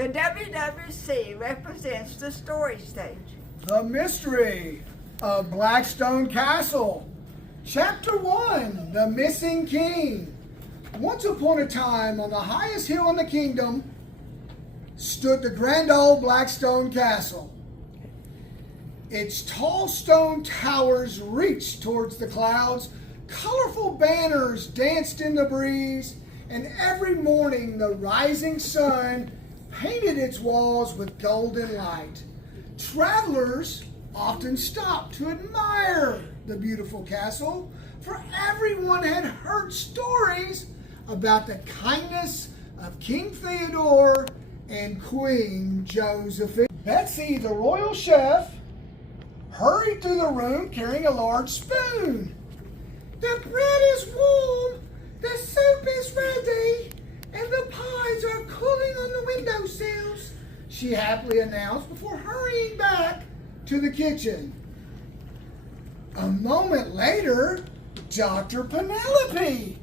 The WWC represents the story stage. The Mystery of Blackstone Castle. Chapter 1, The Missing King. Once upon a time, on the highest hill in the kingdom, stood the grand old Blackstone Castle. Its tall stone towers reached towards the clouds, colorful banners danced in the breeze, and every morning the rising sun painted its walls with golden light. Travelers often stopped to admire the beautiful castle, for everyone had heard stories about the kindness of King Theodore and Queen Josephine. Betsy, the royal chef, hurried through the room carrying a large spoon. The bread is warm, the soup is ready, and the pies are cooling on the windowsills, she happily announced before hurrying back to the kitchen. A moment later, Dr. Penelope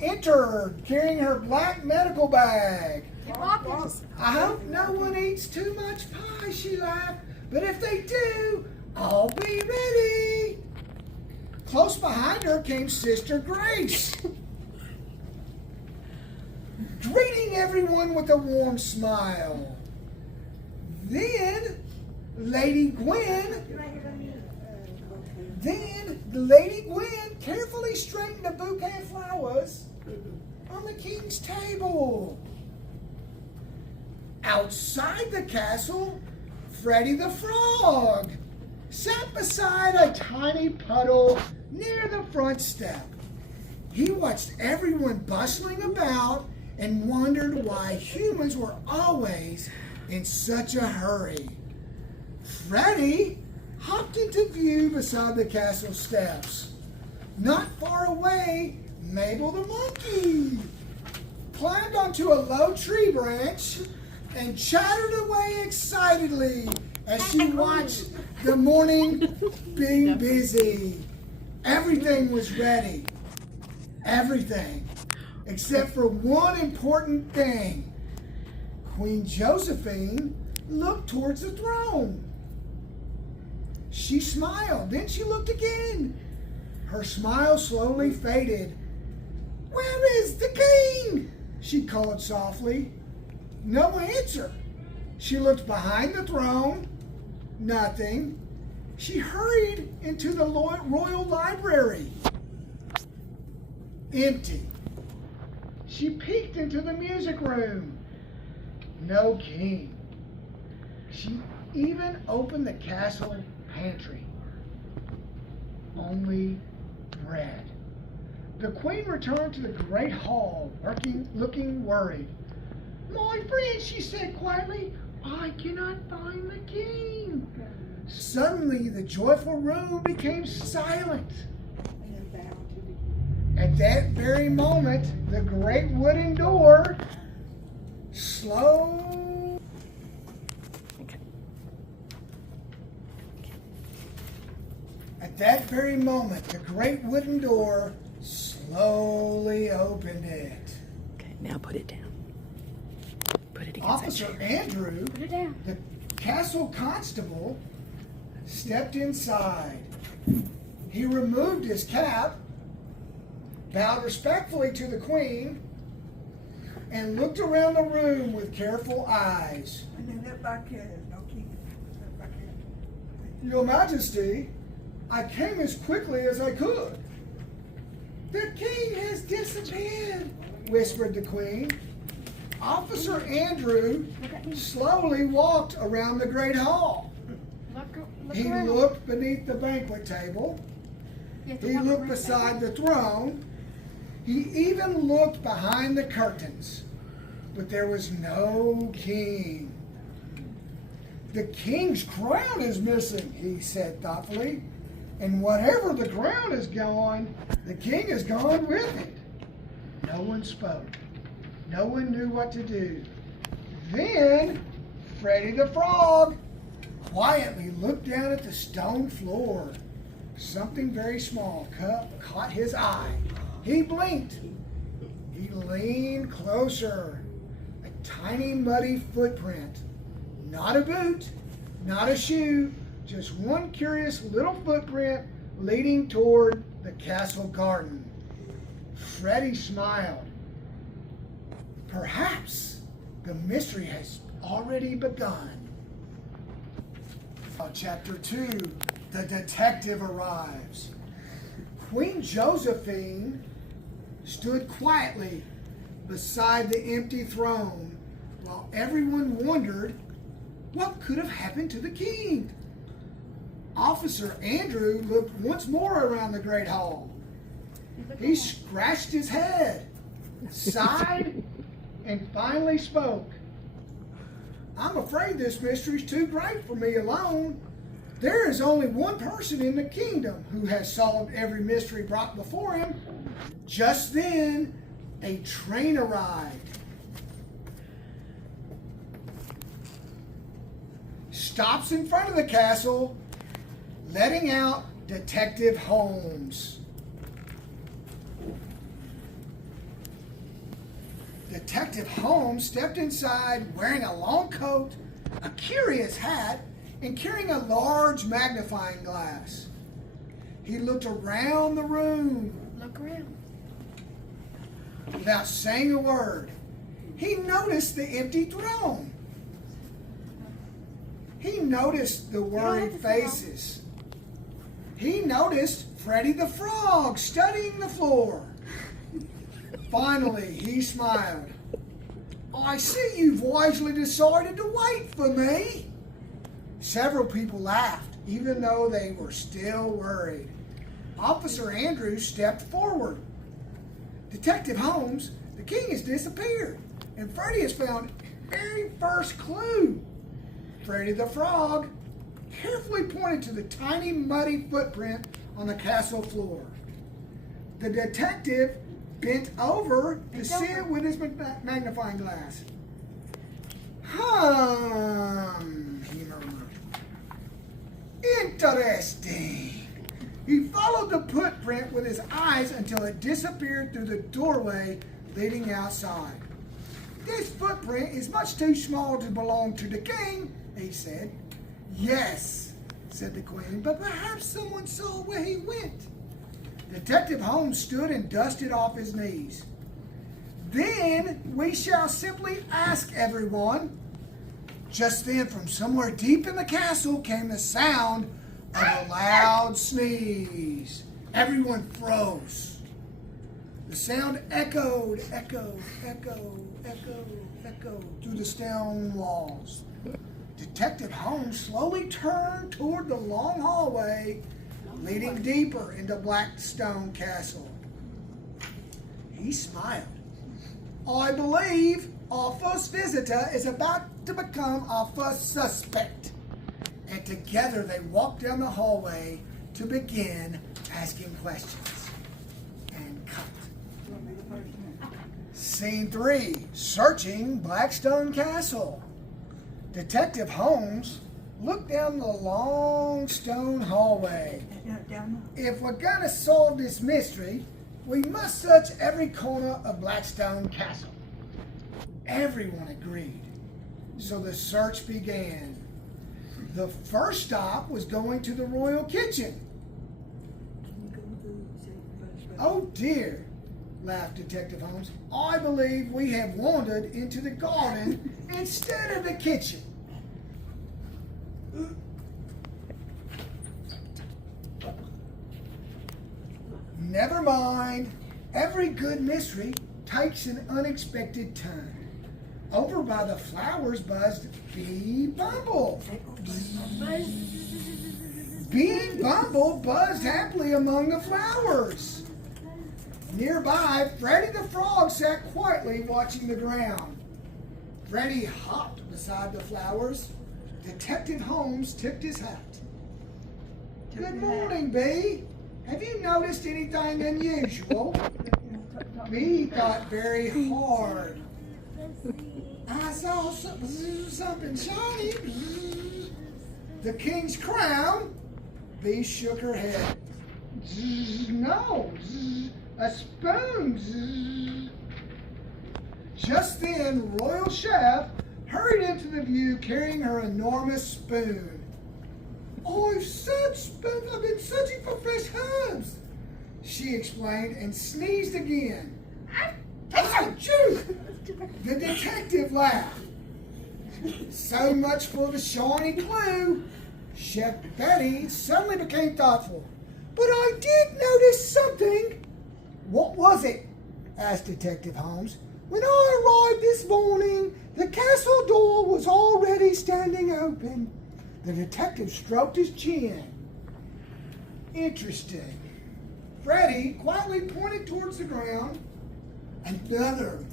entered carrying her black medical bag. I hope no one eats too much pie, she laughed, but if they do, I'll be ready. Close behind her came Sister Grace, greeting everyone with a warm smile. Then Lady Gwen carefully straightened a bouquet of flowers on the king's table. Outside the castle, Freddy the Frog sat beside a tiny puddle near the front step. He watched everyone bustling about and wondered why humans were always in such a hurry. Freddy hopped into view beside the castle steps. Not far away, Mabel the monkey climbed onto a low tree branch and chattered away excitedly as she watched the morning being busy. Everything was ready. Everything. Except for one important thing. Queen Josephine looked towards the throne. She smiled, then she looked again. Her smile slowly faded. "Where is the king?" she called softly. No answer. She looked behind the throne. Nothing. She hurried into the royal library. Empty. She peeked into the music room. No king. She even opened the castle pantry. Only bread. The queen returned to the great hall, looking worried. "My friend," she said quietly, "I cannot find the king." Suddenly, the joyful room became silent. At that very moment, the great wooden door slowly opened it. Okay, now put it down. Put it against Officer that chair. Andrew, Put it down. the castle constable, stepped inside. He removed his cap, bowed respectfully to the queen, and looked around the room with careful eyes. "Your Majesty, I came as quickly as I could." "The king has disappeared," whispered the queen. Officer Andrew slowly walked around the great hall. He looked beneath the banquet table. He looked beside the throne. He even looked behind the curtains. But there was no king. "The king's crown is missing," he said thoughtfully. "And whatever the crown is gone, the king is gone with it." No one spoke. No one knew what to do. Then Freddy the Frog quietly looked down at the stone floor. Something very small caught his eye. He blinked. He leaned closer. A tiny muddy footprint. Not a boot, not a shoe, just one curious little footprint leading toward the castle garden. Freddie smiled. Perhaps the mystery has already begun. Chapter 2, the detective arrives. Queen Josephine stood quietly beside the empty throne while everyone wondered what could have happened to the king. Officer Andrew looked once more around the great hall. He scratched his head, sighed, and finally spoke. I'm afraid this mystery's too great for me alone. There is only one person in the kingdom who has solved every mystery brought before him. Just then, a train arrived. Stops in front of the castle, letting out Detective Holmes. Detective Holmes stepped inside wearing a long coat, a curious hat, and carrying a large magnifying glass. He looked around the room. Look around. Without saying a word, he noticed the empty throne. He noticed the worried faces. He noticed Freddie the Frog studying the floor. Finally, he smiled. I see you've wisely decided to wait for me. Several people laughed, even though they were still worried. Officer Andrews stepped forward. Detective Holmes, the king has disappeared, and Freddie has found very first clue. Freddie the Frog carefully pointed to the tiny muddy footprint on the castle floor. The detective bent over to see it with his magnifying glass. He murmured. Interesting. He followed the footprint with his eyes until it disappeared through the doorway leading outside. This footprint is much too small to belong to the king, he said. Yes, said the queen, but perhaps someone saw where he went. Detective Holmes stood and dusted off his knees. Then we shall simply ask everyone. Just then, from somewhere deep in the castle came the sound of a loud sneeze. Everyone froze. The sound echoed through the stone walls. Detective Holmes slowly turned toward the long hallway leading deeper into Blackstone Castle. He smiled. I believe our first visitor is about to become our first suspect. And together they walked down the hallway to begin asking questions. And cut. Scene 3, searching Blackstone Castle. Detective Holmes looked down the long stone hallway. If we're going to solve this mystery, we must search every corner of Blackstone Castle. Everyone agreed. So the search began. The first stop was going to the royal kitchen. Oh dear, laughed Detective Holmes. I believe we have wandered into the garden instead of the kitchen. Never mind. Every good mystery takes an unexpected turn. Over by the flowers buzzed Bee Bumble. Bee Bumble buzzed happily among the flowers. Nearby, Freddie the Frog sat quietly watching the ground. Freddie hopped beside the flowers. Detective Holmes tipped his hat. Good morning, Bee. Have you noticed anything unusual? Bee thought very hard. I saw something shiny. The king's crown? Bee shook her head. No, a spoon. Just then, Royal Chef hurried into the view carrying her enormous spoon. "Oh, I've been searching for fresh herbs," she explained and sneezed again. Achoo! The detective laughed. So much for the shiny clue. Chef Betty suddenly became thoughtful. "But I did notice something." "What was it?" asked Detective Holmes. "When I arrived this morning, the castle door was already standing open." The detective stroked his chin. "Interesting." Freddie quietly pointed towards the ground. Another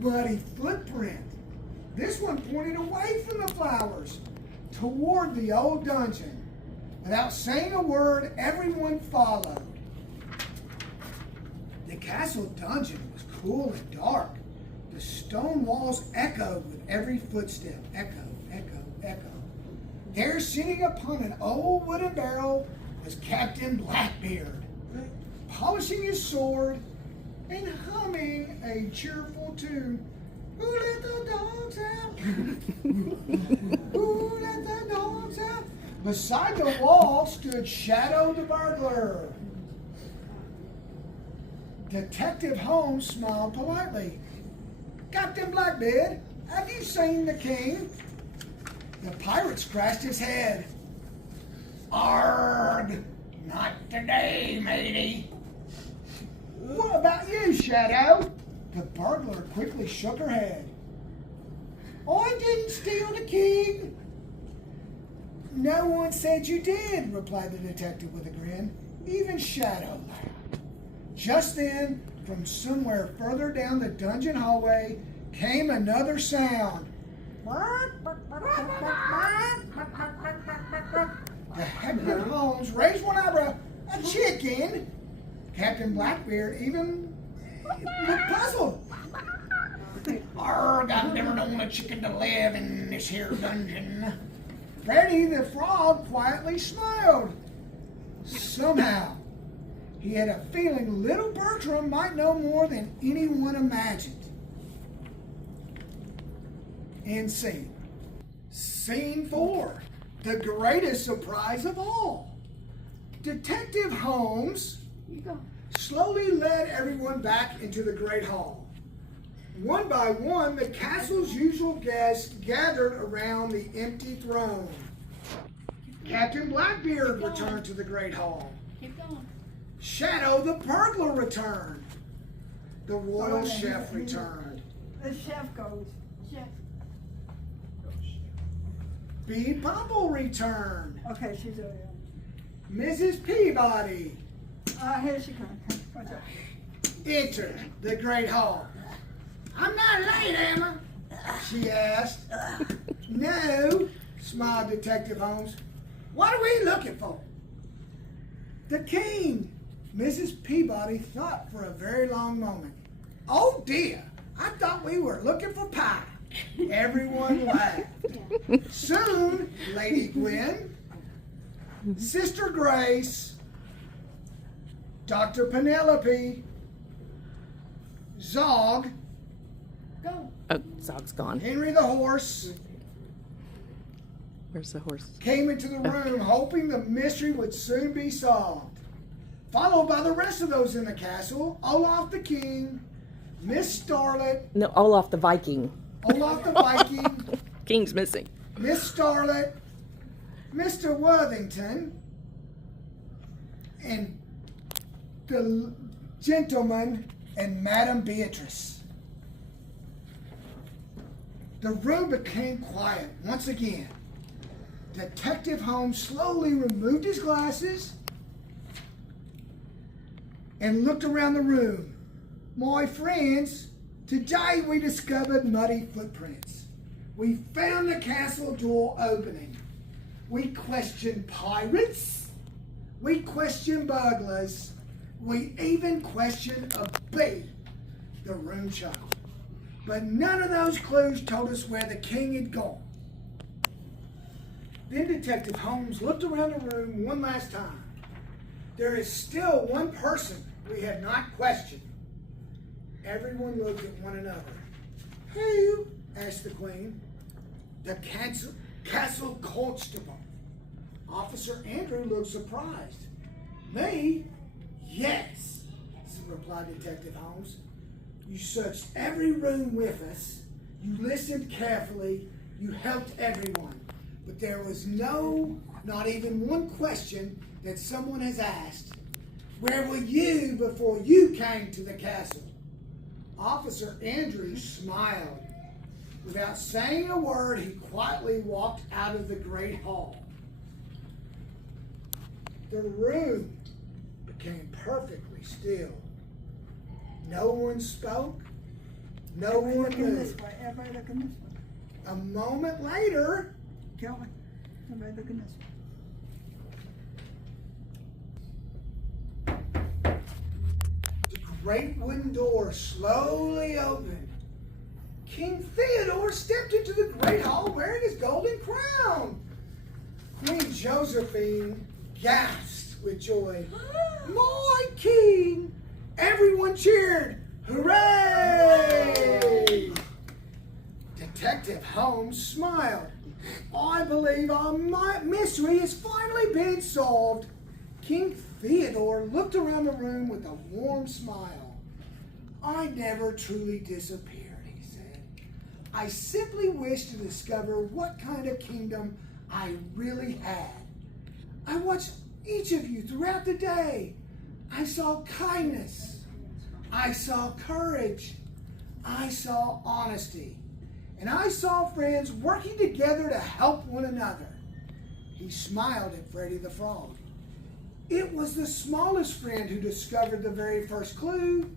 muddy footprint. This one pointed away from the flowers, toward the old dungeon. Without saying a word, everyone followed. The castle dungeon was cool and dark. The stone walls echoed with every footstep. Echo, echo, echo. There, sitting upon an old wooden barrel, was Captain Blackbeard, polishing his sword and humming a cheerful tune. "Who let the dogs out? Who let the dogs out?" Beside the wall stood Shadow the burglar. Detective Holmes smiled politely. "Captain Blackbeard, have you seen the king?" The pirate scratched his head. "Arg, not today, matey." "What about you, Shadow?" The burglar quickly shook her head. "I didn't steal the king." "No one said you did," replied the detective with a grin. Even Shadow laughed. Just then, from somewhere further down the dungeon hallway, came another sound. Detective Holmes raised one eyebrow. "A chicken?" Captain Blackbeard even looked puzzled. "Arg, I've never known a chicken to live in this here dungeon." Freddie the Frog quietly smiled. Somehow, he had a feeling little Bertram might know more than anyone imagined. End scene. Scene 4. The greatest surprise of all. Detective Holmes slowly led everyone back into the great hall. One by one, the castle's usual guests gathered around the empty throne. Captain Blackbeard returned to the great hall. Keep going. Shadow the burglar returned. The royal chef returned. The chef goes. Chef. Bee Bumble returned. Okay, she's over there. Mrs. Peabody Here she comes. What's up? entered the great hall. "I'm not late, am I?" she asked. "No," smiled Detective Holmes. "What are we looking for?" "The king." Mrs. Peabody thought for a very long moment. "Oh dear, I thought we were looking for pie." Everyone laughed. Soon, Lady Gwen, Sister Grace, Dr. Penelope, Zog, Go. Oh, Zog's gone. Henry the horse, Where's the horse? came into the room hoping the mystery would soon be solved. Followed by the rest of those in the castle, Olaf the king, Miss Starlet, No, Olaf the Viking. Olaf the Viking, King's missing. Miss Starlet, Mr. Worthington, and the gentleman and Madame Beatrice. The room became quiet once again. Detective Holmes slowly removed his glasses and looked around the room. "My friends, today we discovered muddy footprints. We found the castle door opening. We questioned pirates. We questioned burglars. We even questioned a bee, the room child. But none of those clues told us where the king had gone." Then Detective Holmes looked around the room one last time. "There is still one person we have not questioned." Everyone looked at one another. Who? Asked the Queen. The castle constable. Officer Andrew looked surprised. Me? Yes, replied Detective Holmes. You searched every room with us. You listened carefully. You helped everyone. But there was not even one question that someone has asked. Where were you before you came to the castle? Officer Andrew smiled. Without saying a word, he quietly walked out of the great hall. The room became perfectly still. No one spoke. No one Looking this moved. way. Everybody looking this way. A moment later, Kelly, everybody looking this way. the great wooden door slowly opened. King Theodore stepped into the great hall wearing his golden crown. Queen Josephine gasped with joy. My king! Everyone cheered. Hooray! Detective Holmes smiled. I believe our mystery has finally been solved. King Theodore looked around the room with a warm smile. I never truly disappeared, he said. I simply wish to discover what kind of kingdom I really had. I watched each of you throughout the day. I saw kindness. I saw courage. I saw honesty. And I saw friends working together to help one another. He smiled at Freddy the Frog. It was the smallest friend who discovered the very first clue.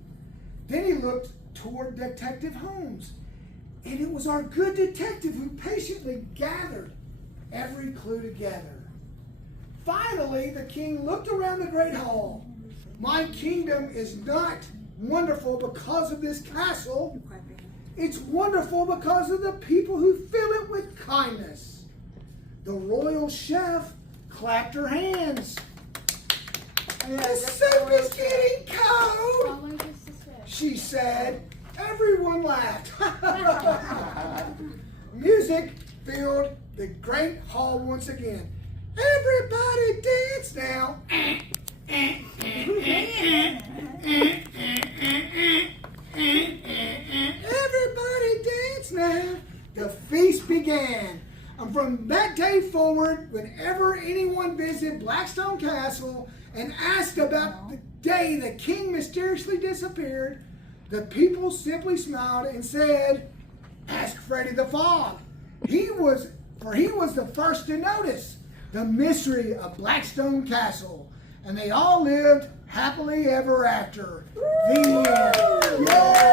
Then he looked toward Detective Holmes. And it was our good detective who patiently gathered every clue together. Finally, the king looked around the great hall. My kingdom is not wonderful because of this castle. It's wonderful because of the people who fill it with kindness. The royal chef clapped her hands. The soup is getting cold, she said. Everyone laughed. Music filled the great hall once again. Everybody dance now. Everybody dance now. The feast began. And from that day forward, whenever anyone visited Blackstone Castle and asked about the day the king mysteriously disappeared, the people simply smiled and said, ask Freddy the Frog. He was the first to notice the mystery of Blackstone Castle. And they all lived happily ever after. The end. Yay!